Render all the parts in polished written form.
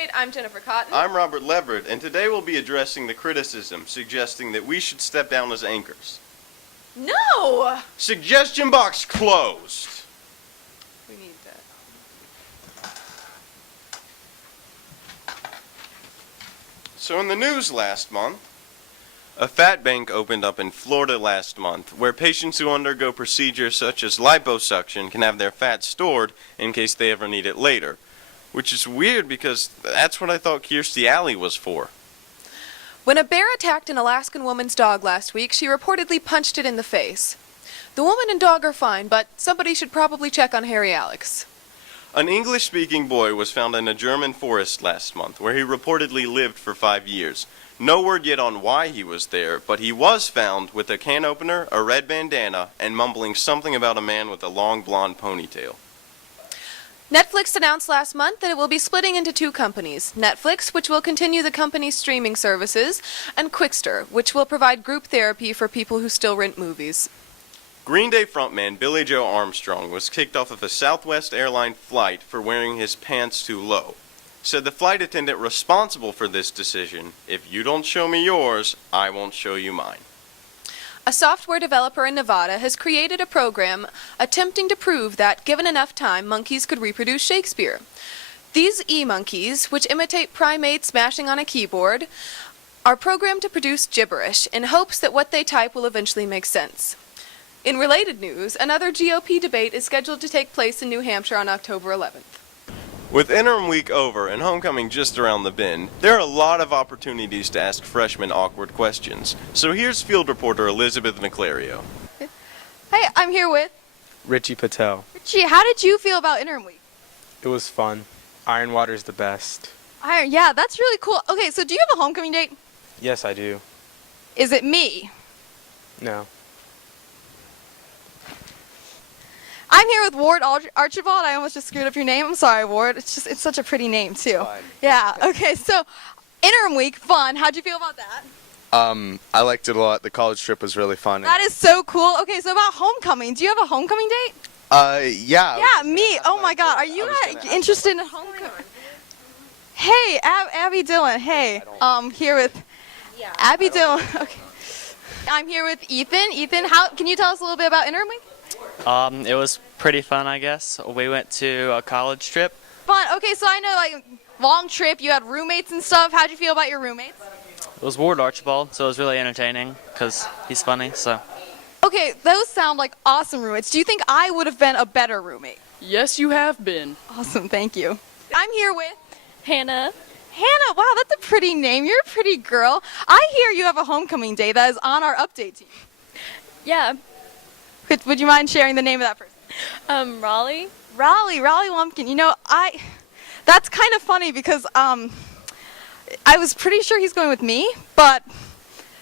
Update. I'm Jennifer Cotton. I'm Robert Leverett, and today we'll be addressing the criticism suggesting that we should step down as anchors. No! Suggestion box closed. We need that. So in the news last month, a fat bank opened up in Florida last month, where patients who undergo procedures such as liposuction can have their fat stored in case they ever need it later. Which is weird because that's what I thought Kirstie Alley was for. When a bear attacked an Alaskan woman's dog last week, she reportedly punched it in the face. The woman and dog are fine, but somebody should probably check on Harry Alex. An English-speaking boy was found in a German forest last month, where he reportedly lived for 5 years. No word yet on why he was there, but he was found with a can opener, a red bandana, and mumbling something about a man with a long blonde ponytail. Netflix announced last month that it will be splitting into two companies. Netflix, which will continue the company's streaming services, and Quickster, which will provide group therapy for people who still rent movies. Green Day frontman Billy Joe Armstrong was kicked off of a Southwest airline flight for wearing his pants too low. Said the flight attendant responsible for this decision, "If you don't show me yours, I won't show you mine." A software developer in Nevada has created a program attempting to prove that, given enough time, monkeys could reproduce Shakespeare. These e-monkeys, which imitate primates smashing on a keyboard, are programmed to produce gibberish in hopes that what they type will eventually make sense. In related news, another GOP debate is scheduled to take place in New Hampshire on October 11th. With interim week over and homecoming just around the bend, there are a lot of opportunities to ask freshmen awkward questions. So here's field reporter Elizabeth Niclario. Hey, I'm here with Richie Patel. Richie. How did you feel about interim week? It was fun. Iron Water's the best. Yeah, that's really cool. Okay, so do you have a homecoming date? Yes, I do. Is it me? No. I'm here with Ward Archibald. I almost just screwed up your name. I'm sorry, Ward. It's such a pretty name, too. Fine. Yeah, okay, so interim week, fun. How'd you feel about that? I liked it a lot. The college trip was really fun. That is so cool. Okay, so about homecoming. Do you have a homecoming date? Yeah. Yeah, me. Oh, my God. Are you interested in homecoming? Hey, Abby Dillon. Hey, here with Abby Dillon. Okay. I'm here with Ethan. Ethan, can you tell us a little bit about interim week? It was pretty fun, I guess. We went to a college trip. Fun. Okay, so I know, like, long trip, you had roommates and stuff. How'd you feel about your roommates? It was Ward Archibald, so it was really entertaining because he's funny, so. Okay, those sound like awesome roommates. Do you think I would have been a better roommate? Yes, you have been. Awesome, thank you. I'm here with Hannah. Hannah. Wow, that's a pretty name. You're a pretty girl. I hear you have a homecoming day that is on our update team. Yeah. Would you mind sharing the name of that person? Raleigh. Raleigh Lumpkin. You know, that's kind of funny because I was pretty sure he's going with me, but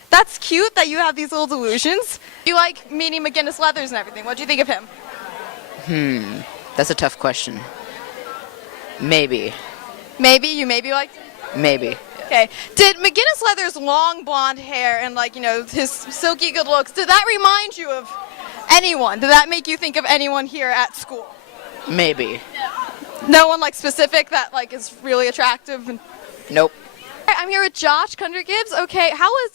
that's cute that you have these little delusions. You like meeting McGinnis Leathers and everything. What do you think of him? That's a tough question. Maybe. Maybe? You maybe liked him? Maybe. Okay. Did McGinnis Leathers' long blonde hair and, like, you know, his silky good looks, did that remind you of anyone? Did that make you think of anyone here at school? Maybe. No one, like, specific that, like, is really attractive? Nope. All right, I'm here with Josh Kunder-Gibbs. Okay,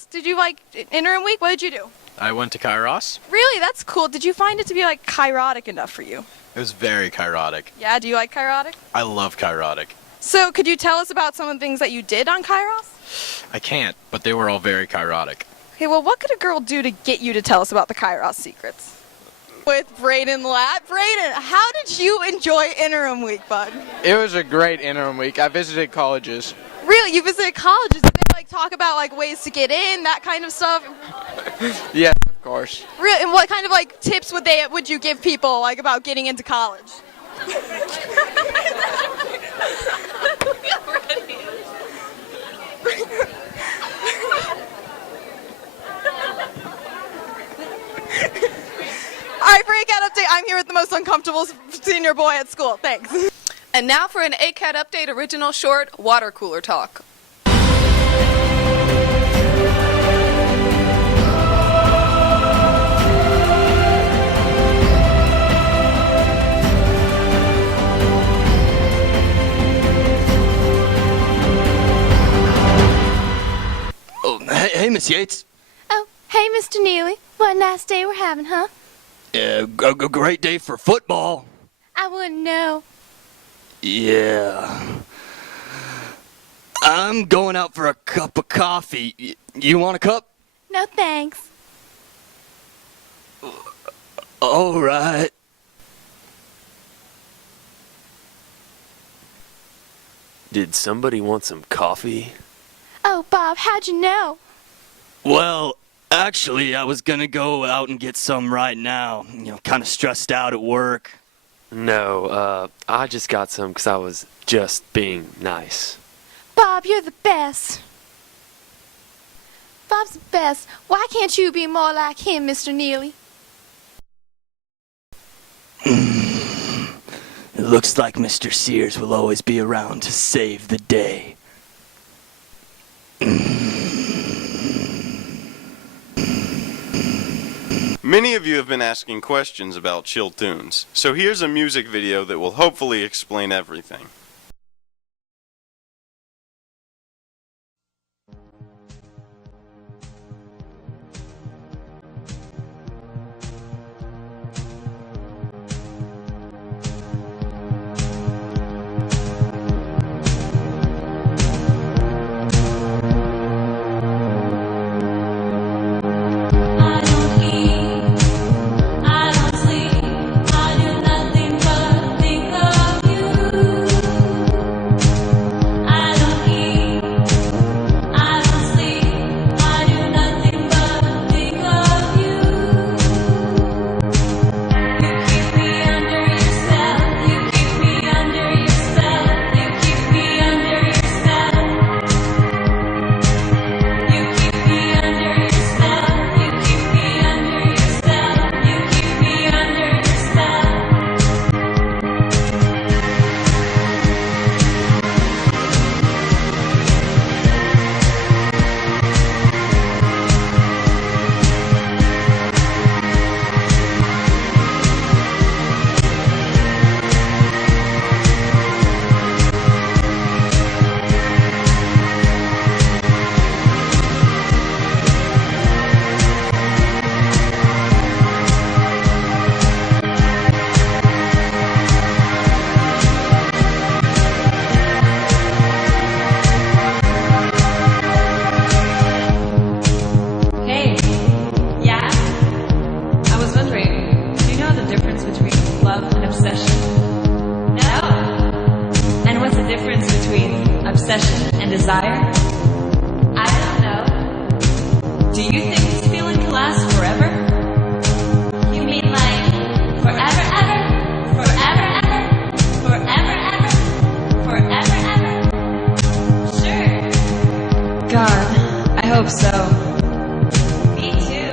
did you like interim week? What did you do? I went to Kairos. Really? That's cool. Did you find it to be, like, kairotic enough for you? It was very kairotic. Yeah, do you like kairotic? I love kairotic. So, could you tell us about some of the things that you did on Kairos? I can't, but they were all very kairotic. Okay, well, what could a girl do to get you to tell us about the Kairos secrets? With Brayden Latt. Brayden, how did you enjoy interim week, bud? It was a great interim week. I visited colleges. Really? You visited colleges? Did they, like, talk about, like, ways to get in, that kind of stuff? Yes, of course. Really? And what kind of, like, tips would you give people, like, about getting into college? All right, breakout update. I'm here with the most uncomfortable senior boy at school. Thanks. And now for an AACAD Update original short, Water Cooler Talk. Miss Yates. Oh, hey, Mr. Neely. What a nice day we're having, huh? A great day for football. I wouldn't know. Yeah. I'm going out for a cup of coffee. You want a cup? No thanks. All right. Did somebody want some coffee? Oh, Bob, how'd you know? Well, actually, I was gonna go out and get some right now. Kind of stressed out at work. No, I just got some because I was just being nice. Bob, you're the best. Bob's the best. Why can't you be more like him, Mr. Neely? It looks like Mr. Sears will always be around to save the day. Many of you have been asking questions about chill tunes, so here's a music video that will hopefully explain everything. obsession and desire? I don't know. Do you think this feeling can last forever? You mean like forever, ever? Forever, ever? Forever, ever? Forever, ever? Sure. God, I hope so. Me too.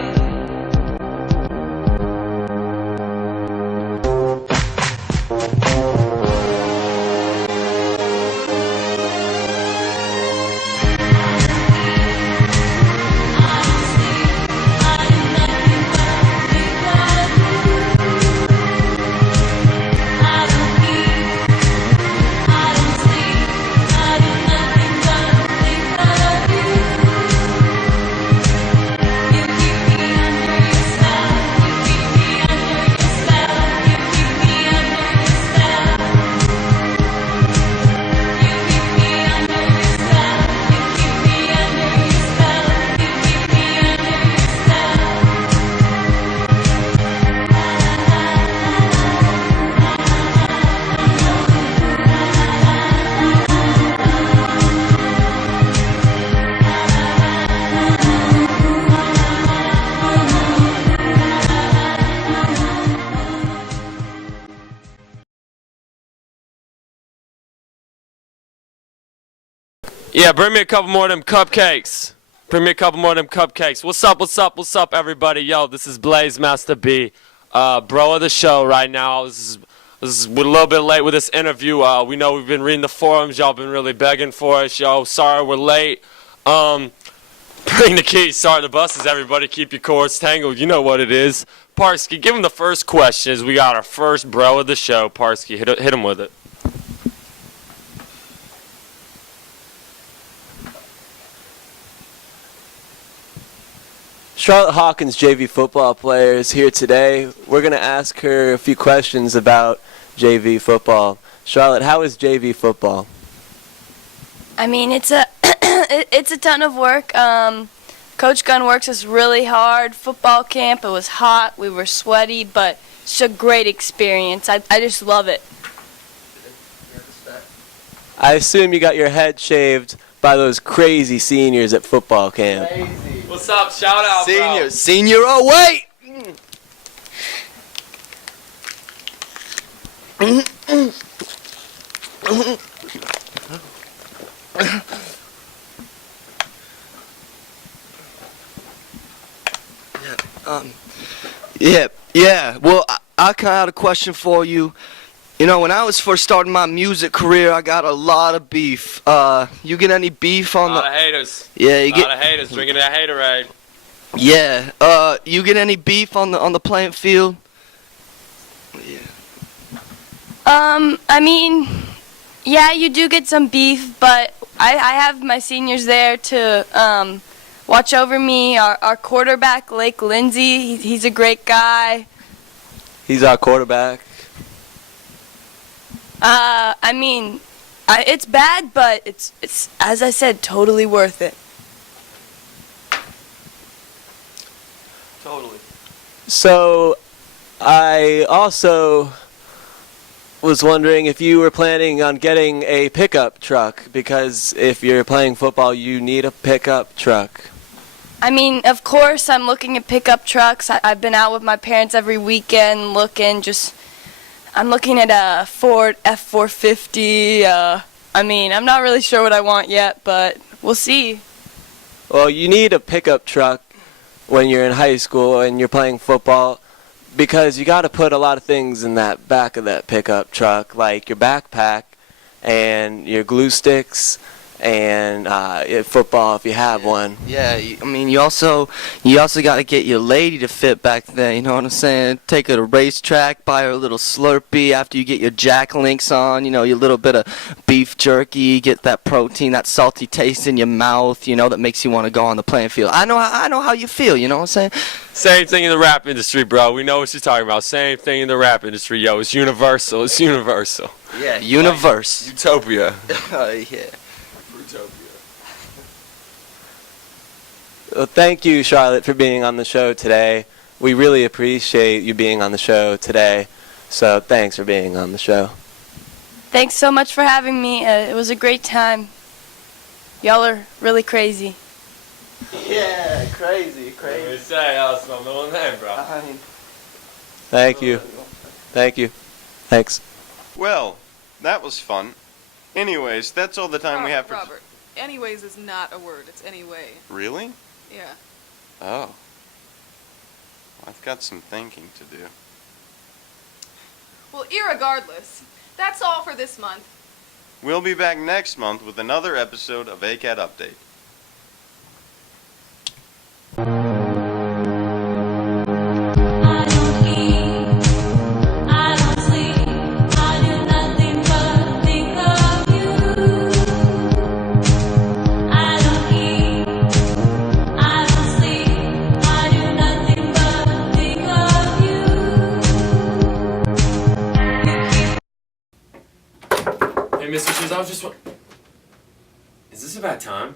Yeah, bring me a couple more of them cupcakes. Bring me a couple more of them cupcakes. What's up, what's up, what's up, everybody? Yo, this is Blaze Master B, bro of the show right now. We're a little bit late with this interview. We know we've been reading the forums. Y'all been really begging for us. Yo, sorry we're late. Bring the keys. Sorry, the buses, everybody. Keep your cords tangled. You know what it is. Parsky, give him the first question as we got our first bro of the show. Parsky, hit him with it. Charlotte Hawkins JV football player is here today. We're going to ask her a few questions about JV football. Charlotte, how is JV football? I mean, it's a it's a ton of work. Coach Gunn works us really hard. Football camp, it was hot, we were sweaty, but it's a great experience. I just love it. I assume you got your head shaved by those crazy seniors at football camp. What's up? Shout out, bro. Senior, oh wait! Yeah. Well, I kind of had a question for you. You know, when I was first starting my music career, I got a lot of beef. You get any beef on A lot of haters. Yeah, you A lot of haters drinking that haterade. Yeah. You get any beef on the playing field? Yeah. I mean, yeah, you do get some beef, but I have my seniors there to watch over me. Our quarterback, Lake Lindsay, he's a great guy. He's our quarterback. I mean, it's bad, but it's as I said, totally worth it. Totally. So, I also was wondering if you were planning on getting a pickup truck, because if you're playing football, you need a pickup truck. I mean, of course, I'm looking at pickup trucks. I've been out with my parents every weekend looking. I'm looking at a Ford F450. I mean, I'm not really sure what I want yet, but we'll see. Well, you need a pickup truck when you're in high school and you're playing football, because you got to put a lot of things in that back of that pickup truck, like your backpack and your glue sticks and football if you have one. Yeah, I mean, you also got to get your lady to fit back there, you know what I'm saying? Take her to racetrack, buy her a little Slurpee after you get your Jack Links on, you know, your little bit of beef jerky, get that protein, that salty taste in your mouth, you know, that makes you want to go on the playing field. I know how you feel, you know what I'm saying? Same thing in the rap industry, bro. We know what you're talking about. Same thing in the rap industry, yo. It's universal. It's universal. Yeah, universe. Like utopia. Yeah. Well, thank you, Charlotte, for being on the show today. We really appreciate you being on the show today. So thanks for being on the show. Thanks so much for having me. It was a great time. Y'all are really crazy. Yeah, crazy. Say, that's my middle name, bro. Thank you. Thanks. Well, that was fun. Anyways, that's all the time we have for... Robert, anyways is not a word. It's anyway. Really? Yeah. Oh. I've got some thinking to do. Well, irregardless, that's all for this month. We'll be back next month with another episode of AACAD Update. I don't eat, I don't sleep, I do nothing but think of you. I don't eat, I don't sleep, I do nothing but think of you. Hey, Mr. Shoes, I was just... Is this about time?